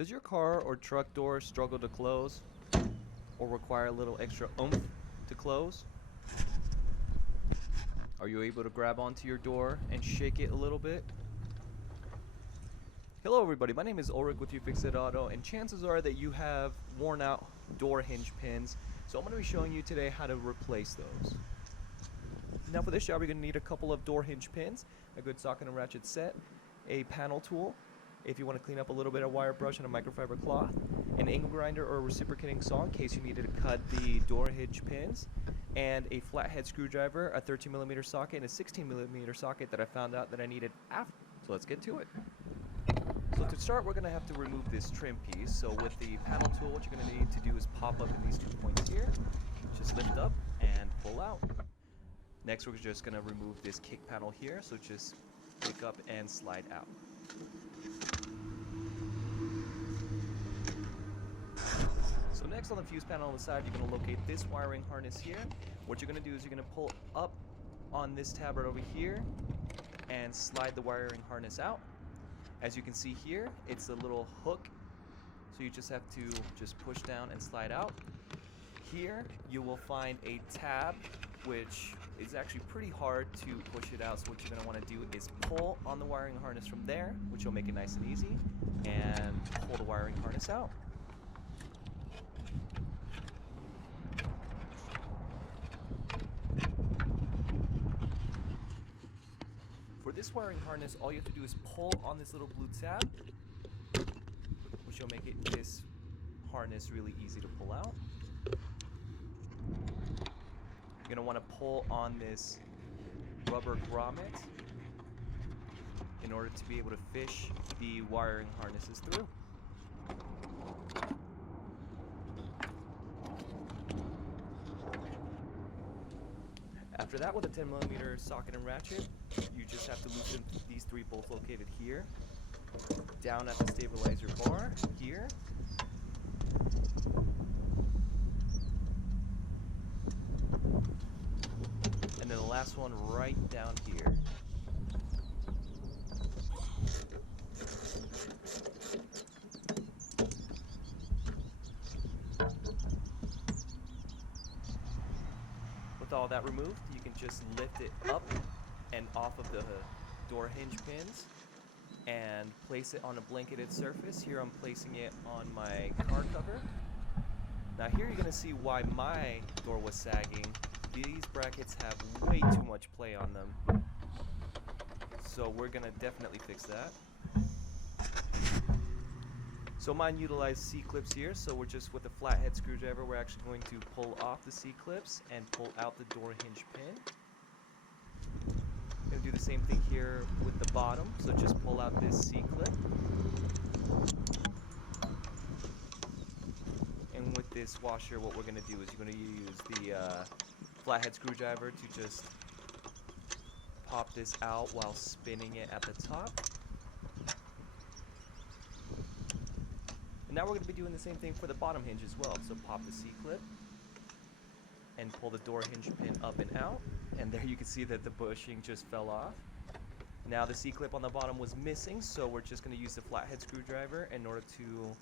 Does your car or truck door struggle to close or require a little extra oomph to close? Are you able to grab onto your door and shake it a little bit? Hello everybody, my name is Ulrich with UFixItAuto, and chances are that you have worn out door hinge pins, so I'm going to be showing you today how to replace those. Now for this job you're going to need a couple of door hinge pins, a good socket and ratchet set, a panel tool, if you want to clean up a little bit of wire brush and a microfiber cloth, an angle grinder or a reciprocating saw in case you needed to cut the door hinge pins, and a flathead screwdriver, a 13mm socket, and a 16mm socket that I found out that I needed after. So let's get to it. So to start, we're going to have to remove this trim piece. So with the panel tool, what you're going to need to do is pop up in these 2 points here, just lift up and pull out. Next, we're just going to remove this kick panel here, so just pick up and slide out. So next on the fuse panel on the side, you're going to locate this wiring harness here. What you're going to do is you're going to pull up on this tab right over here and slide the wiring harness out. As you can see here, it's a little hook, so you just have to just push down and slide out. Here you will find a tab, which is actually pretty hard to push it out, so what you're going to want to do is pull on the wiring harness from there, which will make it nice and easy, and pull the wiring harness out. For this wiring harness, all you have to do is pull on this little blue tab, which will make this harness really easy to pull out. You're going to want to pull on this rubber grommet in order to be able to fish the wiring harnesses through. After that, with a 10mm socket and ratchet, you just have to loosen these 3 bolts located here, down at the stabilizer bar here, and then the last one right down here. With all that removed, you can just lift it up and off of the door hinge pins and place it on a blanketed surface. Here I'm placing it on my car cover. Now here you're going to see why my door was sagging. These brackets have way too much play on them, so we're going to definitely fix that. So mine utilized C-clips here, so we're just with a flathead screwdriver, we're actually going to pull off the C-clips and pull out the door hinge pin. I'm going to do the same thing here with the bottom, so just pull out this C-clip. And with this washer, what we're going to do is you're going to use the flathead screwdriver to just pop this out while spinning it at the top. And now we're going to be doing the same thing for the bottom hinge as well. So pop the C-clip and pull the door hinge pin up and out. And there you can see that the bushing just fell off. Now the C-clip on the bottom was missing, so we're just going to use the flathead screwdriver in order to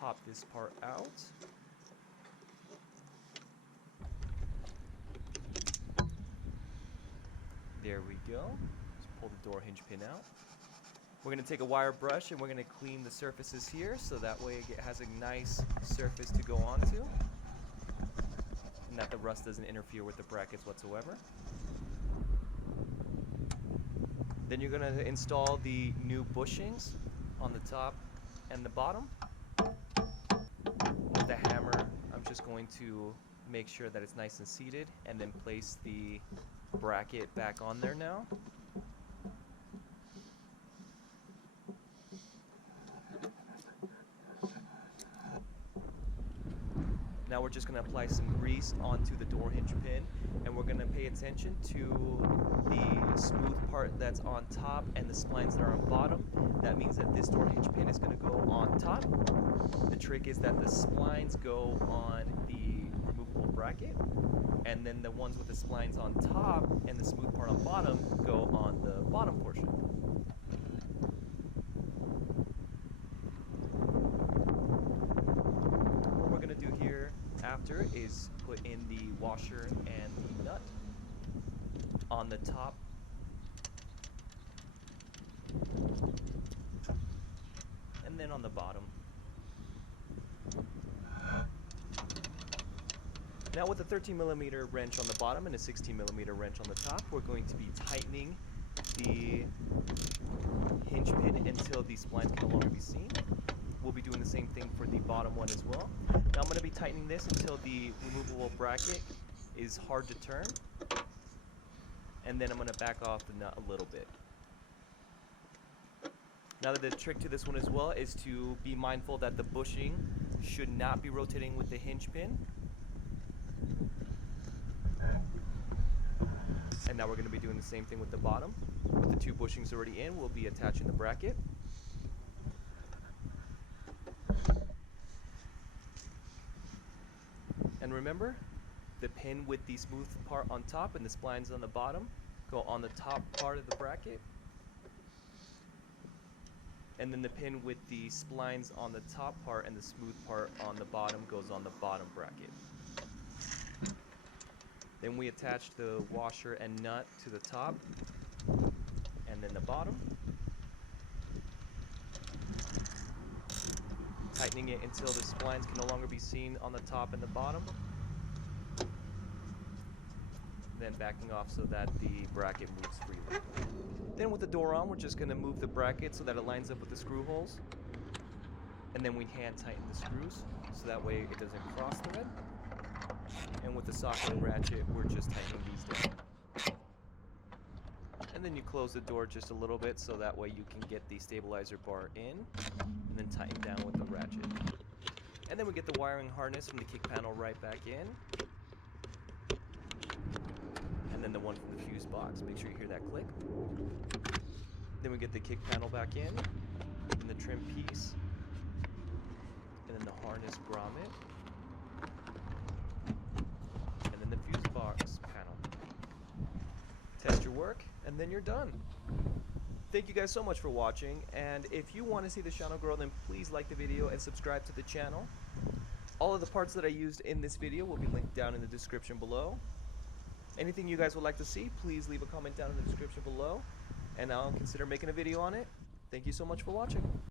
pop this part out. There we go. Just pull the door hinge pin out. We're going to take a wire brush and we're going to clean the surfaces here so that way it has a nice surface to go onto and that the rust doesn't interfere with the brackets whatsoever. Then you're going to install the new bushings on the top and the bottom. With the hammer, I'm just going to make sure that it's nice and seated and then place the bracket back on there now. Now we're just going to apply some grease onto the door hinge pin, and we're going to pay attention to the smooth part that's on top and the splines that are on bottom. That means that this door hinge pin is going to go on top. The trick is that the splines go on the removable bracket, and then the ones with the splines on top and the smooth part on bottom go on the bottom portion. after is put in the washer and the nut on the top and then on the bottom. Now with a 13mm wrench on the bottom and a 16mm wrench on the top, we're going to be tightening the hinge pin until the splines can no longer be seen. We'll be doing the same thing for the bottom one as well. Now I'm going to be tightening this until the removable bracket is hard to turn, and then I'm going to back off the nut a little bit. Now the trick to this one as well is to be mindful that the bushing should not be rotating with the hinge pin. And now we're going to be doing the same thing with the bottom. With the two bushings already in, we'll be attaching the bracket. And remember, the pin with the smooth part on top and the splines on the bottom go on the top part of the bracket. And then the pin with the splines on the top part and the smooth part on the bottom goes on the bottom bracket. Then we attach the washer and nut to the top and then the bottom, tightening it until the splines can no longer be seen on the top and the bottom, then backing off so that the bracket moves freely. Then with the door on, we're just going to move the bracket so that it lines up with the screw holes, and then we hand tighten the screws so that way it doesn't cross thread. And with the socket and ratchet, we're just tightening these down. And then you close the door just a little bit so that way you can get the stabilizer bar in, and then tighten down with the ratchet. And then we get the wiring harness from the kick panel right back in. And then the one from the fuse box. Make sure you hear that click. Then we get the kick panel back in, and the trim piece, and then the harness grommet. Box panel. Test your work, and then you're done. Thank you guys so much for watching, and if you want to see the channel grow, then please like the video and subscribe to the channel. All of the parts that I used in this video will be linked down in the description below. Anything you guys would like to see, please leave a comment down in the description below, and I'll consider making a video on it. Thank you so much for watching.